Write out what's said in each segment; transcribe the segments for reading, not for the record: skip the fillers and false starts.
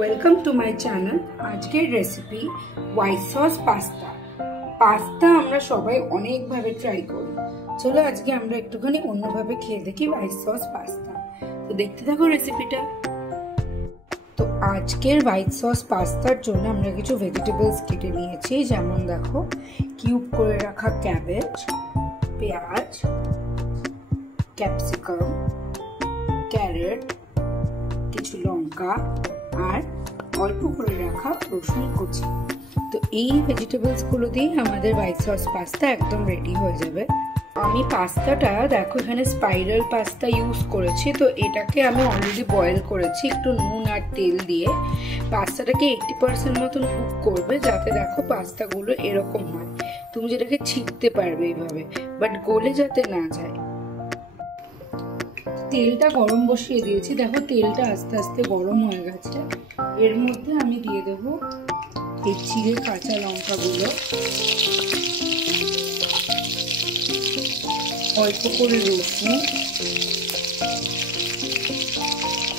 Welcome to my channel. আজকের recipe white sauce pasta. Pasta আমরা সবাই অনেকভাবে ট্রাই করি, চলো আজকে আমরা একটুখানি অন্যভাবে খেয়ে দেখি হোয়াইট সস পাস্তা। তো দেখতে থাকো রেসিপিটা। তো আজকের হোয়াইট সস পাস্তার জন্য আমরা কিছু ভেজিটেবলস কেটে নিয়েছি, যেমন দেখো কিউব করে রাখা ক্যাবেজ, পেঁয়াজ, ক্যাপসিকাম, ক্যারট, কিছু লঙ্কা আর অল্প করে রাখা রসুন কুচি। তো এই ভেজিটেবলস গুলো দিয়ে আমাদের হোয়াইট সস পাস্তা একদম রেডি হয়ে যাবে। আমি পাস্তাটা দেখো এখানে স্পাইরাল পাস্তা ইউজ করেছি। তো এটাকে আমি অলরেডি বয়েল করেছি একটু নুন আর তেল দিয়ে। পাস্তাটাকে 80% মতন কুক করবে, যাতে দেখো পাস্তাগুলো এরকম হয়, তুমি যেটাকে ছিঁড়তে পারবে এইভাবে, বাট গলে যাতে না যায়। তেলটা গরম বসিয়ে দিয়েছি, দেখো তেলটা আস্তে আস্তে গরম হয়ে গেছে। এর মধ্যে আমি দিয়ে দেবো এই চিড়ে কাঁচা লঙ্কাগুলো, অল্প করে রসুন,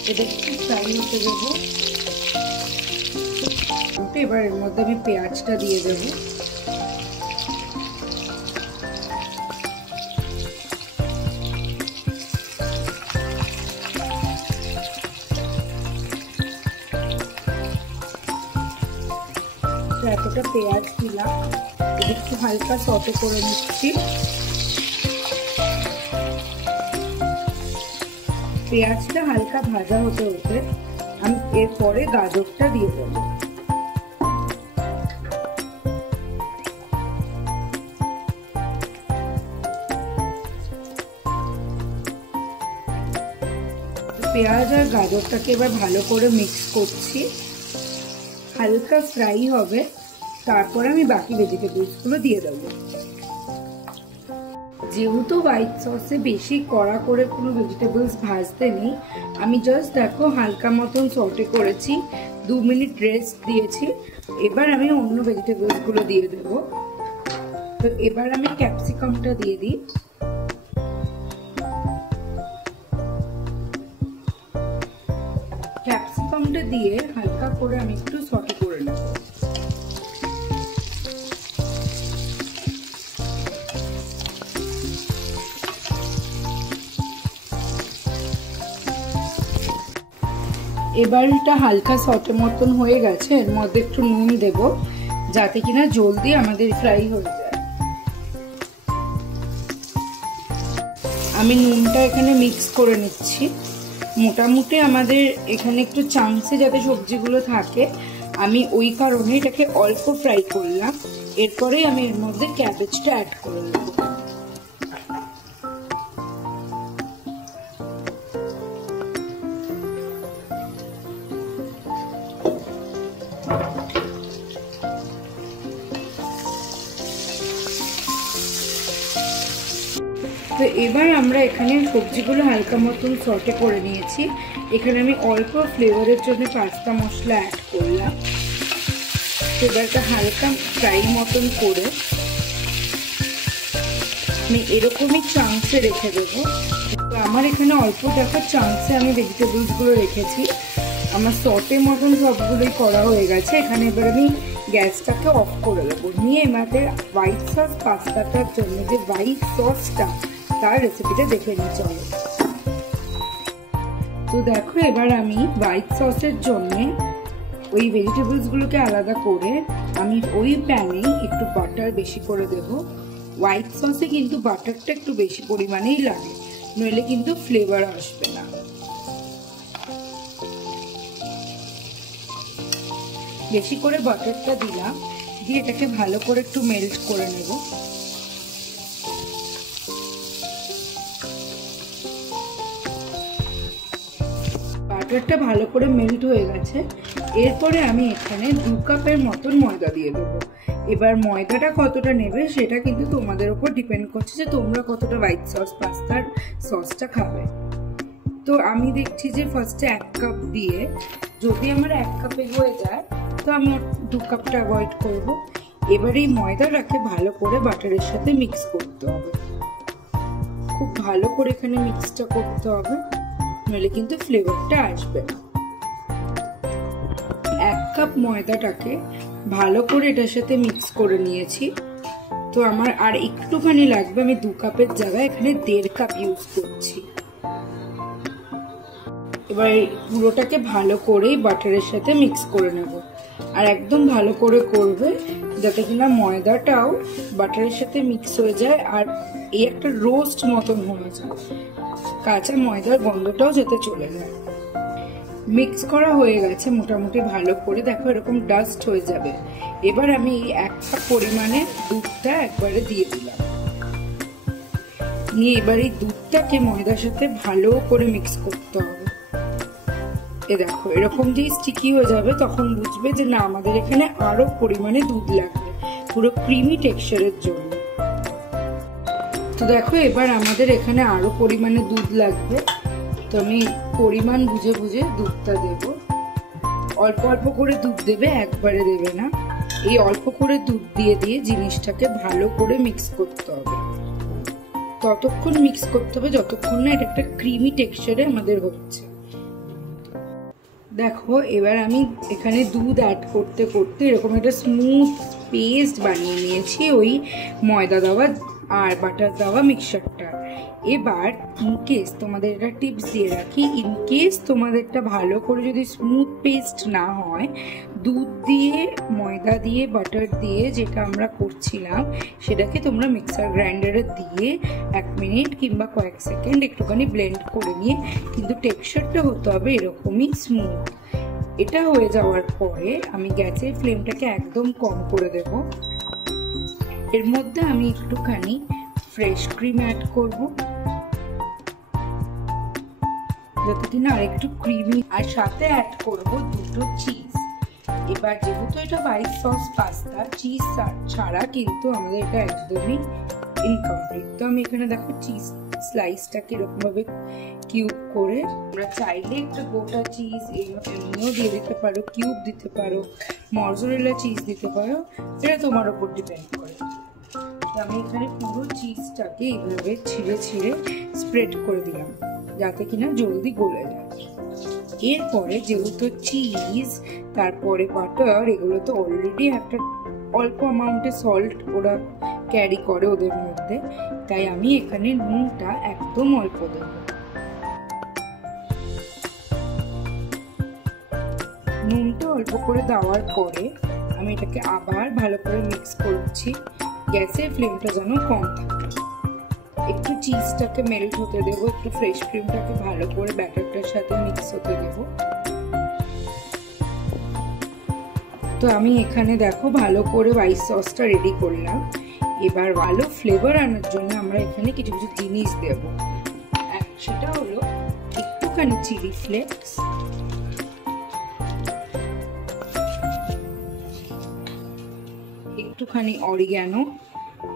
এটা একটু ফ্রাই হতে দেবো। এবার এর মধ্যে আমি পেঁয়াজটা দিয়ে দেবো। এতটা পেঁয়াজ দিলাম, একটু হালকা সটে করে নিচ্ছি। পেঁয়াজটা হালকা ভাজা হতে হতে আমি এরপরে গাজরটা দিয়ে দেব। পেঁয়াজ আর গাজরটাকে এবার ভালো করে মিক্স করছি, হালকা ফ্রাই হবে, তারপর আমি বাকি ভেজিটেবলস গুলো দিয়ে দেবো। যেহেতু হোয়াইট সসে বেশি কড়া করে কোনো ভেজিটেবলস ভাজতে নেই, আমি জাস্ট দেখো হালকা মতন সটে করেছি, 2 মিনিট রেস্ট দিয়েছি। এবার আমি অন্য ভেজিটেবলস গুলো দিয়ে দেবো। তো এবার আমি ক্যাপসিকামটা দিয়ে দিই। ক্যাপসিকামটা দিয়ে হালকা করে আমি একটু সটে করে নেব। এবার এটা হালকা সটে মতন হয়ে গেছে, এর মধ্যে একটু নুন দেব, যাতে কিনা জলদি আমাদের ফ্রাই হয়ে যায়। আমি নুনটা এখানে মিক্স করে নিচ্ছি। মোটামুটি আমাদের এখানে একটু চান্সে যাতে সবজিগুলো থাকে, আমি ওই কারণে এটাকে অল্প ফ্রাই করলাম। এরপরে আমি এর মধ্যে ক্যাবেজটা অ্যাড করে দেব। তো এবার আমরা এখানে সবজিগুলো হালকা মতন সটে করে নিয়েছি। এখানে আমি অল্প ফ্লেভারের জন্য পাস্তা মশলা অ্যাড করলাম। এবারটা হালকা ফ্রাই মতন করে আমি এরকমই চান্সে রেখে দেবো। তো আমার এখানে অল্প টাকা চান্সে আমি ভেজিটেবলসগুলো রেখেছি। আমার সটে মতন সবগুলোই করা হয়ে গেছে। এখানে এবার আমি গ্যাসটাকে অফ করে দেবো। নিয়ে আমাদের হোয়াইট সস পাস্তাটার জন্য যে হোয়াইট সসটা, তার রেসিপিটা দেখে নিই চলো। তো দেখো এবার আমি হোয়াইট সসের জন্য ওই ভেজিটেবলসগুলোকে আলাদা করে আমি ওই প্যানে একটু বাটার বেশি করে দেব। হোয়াইট সসে কিন্তু বাটারটা একটু বেশি পরিমাণেই লাগে, নইলে কিন্তু ফ্লেভার আসবে না। বেশি করে বাটারটা দিলাম, দিয়ে এটাকে ভালো করে একটু মেল্ট করে নেব। বাটারটা ভালো করে মেল্ট হয়ে গেছে। এরপরে আমি এখানে 2 কাপের মতন ময়দা দিয়ে দেবো। এবার ময়দাটা কতটা নেবে সেটা কিন্তু তোমাদের উপর ডিপেন্ড করছে, যে তোমরা কতটা হোয়াইট সস পাস্তার সসটা খাবে। তো আমি দেখছি যে ফার্স্টে 1 কাপ দিয়ে, যদি আমার 1 কাপে হয়ে যায় তো আমি 2 কাপটা অ্যাভয়েড করবো। এবার এই ময়দাটাকে ভালো করে বাটারের সাথে মিক্স করতে হবে, খুব ভালো করে এখানে মিক্সটা করতে হবে, নইলে কিন্তু ফ্লেভারটা আসবে না। কাপ ময়দাটাকে ভালো করে এটার সাথে মিক্স করে নিয়েছি। তো আমার আর একটুখানি লাগবে, আমি 2 কাপের জায়গায় এখানে 1.5 কাপ ইউজ করছি। এবার পুরোটাকে ভালো করে বাটারের সাথে মিক্স করে নেব, আর একদম ভালো করে করবে যাতে কিনা ময়দাটাও বাটারের সাথে মিক্স হয়ে যায় আর এই একটা রোস্ট মতন হয়ে যায়, কাঁচা ময়দার গন্ধটাও যাতে চলে যায়। মিক্স করা হয়ে গেছে মোটামুটি ভালো করে, দেখো এরকম ডাস্ট হয়ে যাবে। এবার আমি এই 1 কাপ পরিমাণে দুধটা একবারে দিয়ে দিলাম, নিয়ে এবার এই দুধটাকে ময়দার সাথে ভালো করে মিক্স করতে হবে। এ দেখো এরকম যে স্টিকি হয়ে যাবে তখন বুঝবে যে না আমাদের এখানে আরো পরিমাণে দুধ লাগবে পুরো ক্রিমি টেক্সচারের জন্য। তো দেখো এবার আমাদের এখানে আরো পরিমাণে দুধ লাগবে, তো আমি পরিমাণ বুঝে বুঝে দুধটা দেব। অল্প অল্প করে দুধ দেবে, একবারে দেবে না। এই অল্প করে দুধ দিয়ে দিয়ে জিনিসটাকে ভালো করে মিক্স করতে হবে, ততক্ষণ মিক্স করতে হবে যতক্ষণ না এটা একটা ক্রিমি টেক্সচারে আমাদের হচ্ছে। দেখো এবার আমি এখানে দুধ অ্যাড করতে করতে এরকম একটা স্মুথ পেস্ট বানিয়ে নিয়েছি ওই ময়দা দেওয়া আর বাটার দেওয়া মিক্সচারটা। এবার ইনকেস তোমাদের একটা টিপস দিয়ে রাখি, ইনকেস তোমাদেরটা ভালো করে যদি স্মুথ পেস্ট না হয়, দুধ দিয়ে ময়দা দিয়ে বাটার দিয়ে যেটা আমরা করছিলাম সেটাকে তোমরা মিক্সার গ্রাইন্ডারে দিয়ে 1 মিনিট কিংবা কয়েক সেকেন্ড একটুখানি ব্লেন্ড করে নিয়ে, কিন্তু টেক্সচারটা হতে হবে এরকমই স্মুথ। এটা হয়ে যাওয়ার পরে আমি গ্যাসের ফ্লেমটাকে একদম কম করে দেব। এর মধ্যে আমি একটুখানি ফ্রেশ ক্রিম অ্যাড করব যাতে কিনা আরেকটু ক্রিমি, আর সাথে অ্যাড করব 2টো চিজ। এবার যেহেতু এটা হোয়াইট সস পাস্তা, চিজ ছাড়া কিন্তু আমাদের এটা একদমই ইনকমপ্লিট। তো আমি এখানে দেখো চিজ স্লাইসটাকে এরকম ভাবে কিউব করে, আমরা চাইলে একটা গোটা চিজ এমনিও দিয়ে দিতে পারো, কিউব দিতে পারো, মজরেলা চিজ দিতে পারো, এটা তোমার উপর ডিপেন্ড করে। আমি এখানে পুরো চিজটাকে এইভাবে ছিঁড়ে ছিঁড়ে স্প্রেড করে দিলাম যাতে কিনা জলদি গলে যায়। এরপরে যেহেতু চিজ তারপরে বাটার এগুলো তো অলরেডি একটা অল্প অ্যামাউন্টে সল্ট ওরা ক্যারি করে ওদের মধ্যে, তাই আমি এখানে নুনটা একদম অল্প দেব। নুনটা অল্প করে দেওয়ার পরে আমি এটাকে আবার ভালো করে মিক্স করছি। গ্যাসের ফ্লেমটা যেন কম থাকে, একটু চিজটাকে মেল্ট হতে দেবো, একটু ফ্রেশ ক্রিমটাকে ভালো করে ব্যাটারটার সাথে মিক্স হতে দেবো। তো আমি এখানে দেখো ভালো করে হোয়াইট সসটা রেডি করলাম। এবার ভালো ফ্লেভার আনার জন্য আমরা এখানে কিছু কিছু জিনিস দেব, সেটা হলো একটুখানি চিলি ফ্লেক্স, একটুখানি অরিগ্যানো।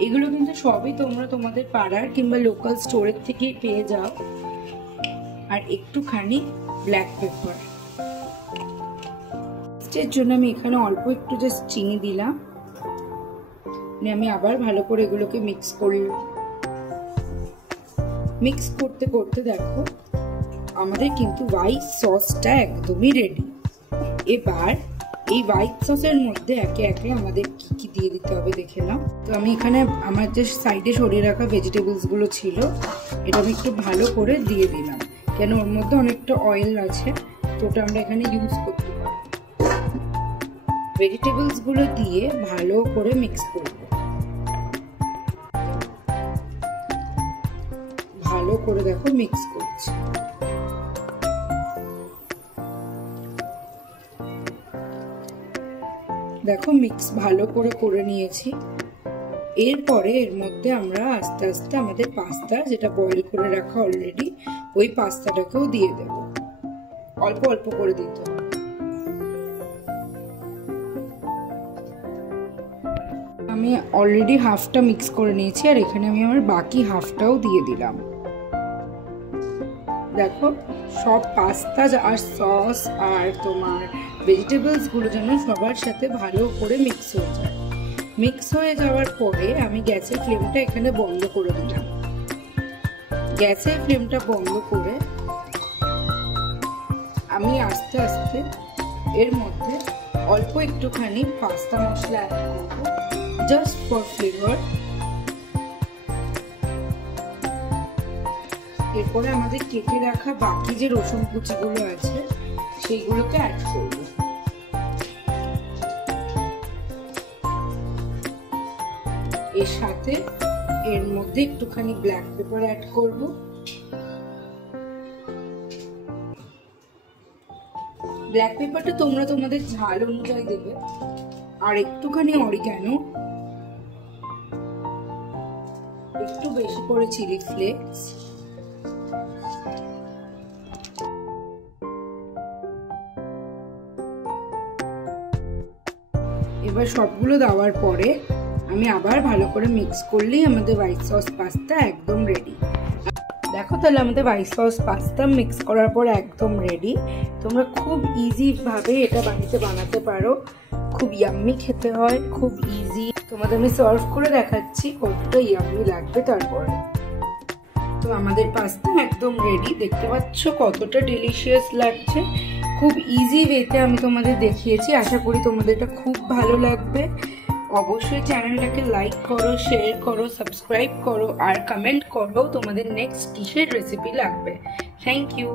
এগুলো কিন্তু সবই তোমরা তোমাদের পাড়ার কিংবা লোকাল স্টোরের থেকে পেয়ে যাও। আর একটুখানি ব্ল্যাক পেপার। এর জন্য আমি এখানে অল্প একটু জাস্ট চিনি দিলাম, আমি আবার ভালো করে এগুলোকে মিক্স করলাম। মিক্স করতে করতে দেখো আমাদের কিন্তু হোয়াইট সসটা একদমই রেডি। এবার এই হোয়াইট সসের মধ্যে একে একে আমাদের কি কি দিয়ে দিতে হবে দেখে নাও। তো আমি এখানে আমার যে সাইডে সরিয়ে রাখা ভেজিটেবলস গুলো ছিল এটা আমি একটু ভালো করে দিয়ে দিলাম, কেন ওর মধ্যে অনেকটা অয়েল আছে, তো ওটা আমরা এখানে ইউজ করতে পারি। ভেজিটেবলস গুলো দিয়ে ভালো করে মিক্স করব, ভালো করে দেখো মিক্স করছি। দেখো মিক্স ভালো করে নিয়েছি। এরপরে এর মধ্যে আমরা আস্তে আস্তে আমাদের পাস্তা যেটা বয়েল করে রাখা অলরেডি, ওই পাস্তাটাকেও দিয়ে দেব। অল্প অল্প করে দিতে হবে। আমি অলরেডি হাফটা মিক্স করে নিয়েছি, আর এখানে আমি আমার বাকি হাফটাও দিয়ে দিলাম। দেখো সব পাস্তা আর সস আর তোমার ভেজিটেবলস গুলো যেন সবার সাথে ভালো করে মিক্স হয়ে যায়। মিক্স হয়ে যাওয়ার পরে আমি গ্যাসের ফ্লেমটা এখানে বন্ধ করে দিলাম। গ্যাসের ফ্লেমটা বন্ধ করে আমি আস্তে আস্তে এর মধ্যে অল্প একটুখানি পাস্তা মশলা অ্যাড করব জাস্ট ফর ফ্লেভার। এরপরে আমাদের কেটে রাখা বাকি যে রসুন কুচিগুলো আছে সেইগুলোকে অ্যাড করব। এর সাথে এর মধ্যে একটুখানি ব্ল্যাক পেপার অ্যাড করব। ব্ল্যাক পেপারটা তোমরা তোমাদের ঝাল অনুযায়ী দেবে। আর একটুখানি অরিগ্যানো, একটু বেশি করে চিলি ফ্লেক্স, এবার সবগুলো দেওয়ার পরে আমি আবার ভালো করে মিক্স করলেই আমাদের হোয়াইট সস পাস্তা একদম রেডি। দেখো তাহলে আমাদের হোয়াইট সস পাস্তা মিক্স করার পর একদম রেডি। তোমরা খুব ইজি ভাবে এটা বাড়িতে বানাতে পারো, খুব ইয়াম্মি খেতে হয়, খুব ইজি। তোমাদের আমি সার্ভ করে দেখাচ্ছি কতটা ইয়াম্মি লাগবে তারপরে। তো আমাদের পাস্তা একদম রেডি, দেখতে পাচ্ছ কতটা ডিলিশিয়াস লাগছে। খুব ইজি ওয়েতে আমি তোমাদের দেখিয়েছি, আশা করি তোমাদের এটা খুব ভালো লাগবে। অবশ্যই চ্যানেলটাকে লাইক করো, শেয়ার করো, সাবস্ক্রাইব করো আর কমেন্ট করো তোমাদের নেক্সট কিসের রেসিপি লাগবে। Thank you.